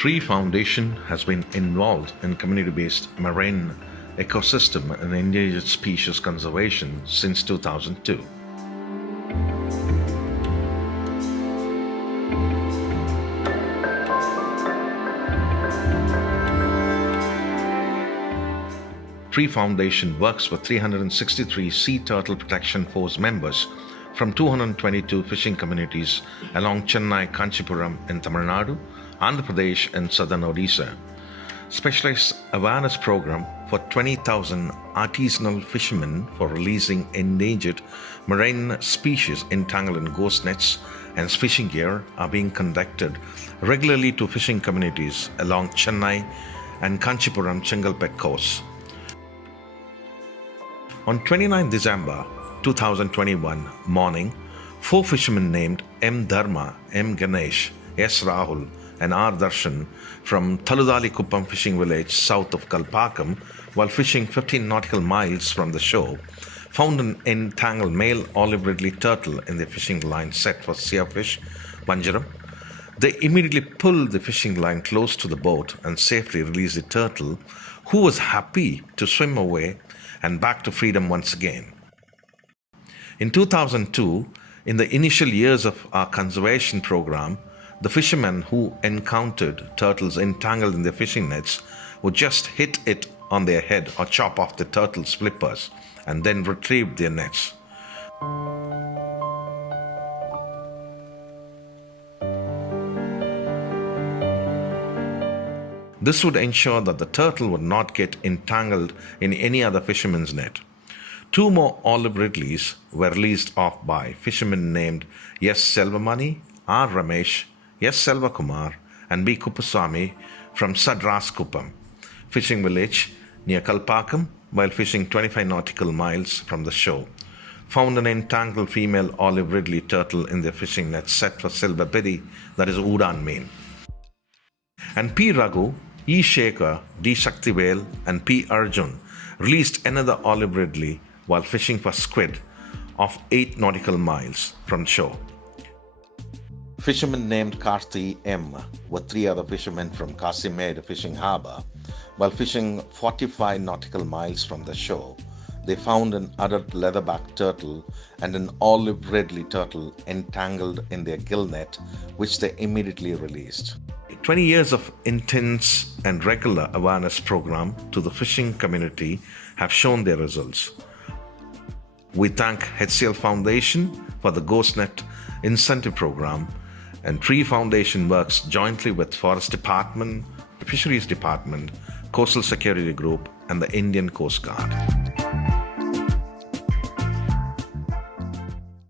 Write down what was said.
Tree Foundation has been involved in community-based marine ecosystem and endangered species conservation since 2002. Tree Foundation works with 363 Sea Turtle Protection Force members from 222 fishing communities along Chennai, Kanchipuram in Tamil Nadu, Andhra Pradesh and southern Odisha. Specialized awareness program for 20,000 artisanal fishermen for releasing endangered marine species entangled in ghost nets and fishing gear are being conducted regularly to fishing communities along Chennai and Kanchipuram Chengalpet coast. On 29 December 2021 morning, 4 fishermen named M. Dharma, M. Ganesh, S. Rahul and R. Darshan from Taludali Kuppam fishing village south of Kalpakam while fishing 15 nautical miles from the shore found an entangled male olive ridley turtle in the fishing line set for seafish, Vanjaram. They immediately pulled the fishing line close to the boat and safely released the turtle, who was happy to swim away and back to freedom once again. In 2002, in the initial years of our conservation program, the fishermen who encountered turtles entangled in their fishing nets would just hit it on their head or chop off the turtle's flippers and then retrieve their nets. This would ensure that the turtle would not get entangled in any other fisherman's net. 2 more olive ridleys were released off by fishermen named S. Selvamani, R. Ramesh, S. Selvakumar and B. Kuppuswamy from Sadras Kuppam fishing village near Kalpakam while fishing 25 nautical miles from the shore. Found an entangled female olive ridley turtle in their fishing net set for Silver Biddy, that is Udan main. And P. Raghu, E. Shekhar, D. Shaktivel and P. Arjun released another olive ridley while fishing for squid of 8 nautical miles from shore. Fishermen named Karthi M. were 3 other fishermen from Kasimede fishing harbour. While fishing 45 nautical miles from the shore, they found an adult leatherback turtle and an olive ridley turtle entangled in their gill net, which they immediately released. 20 years of intense and regular awareness program to the fishing community have shown their results. We thank HCL Foundation for the Ghost Net incentive program, and Tree Foundation works jointly with Forest Department, Fisheries Department, Coastal Security Group and the Indian Coast Guard.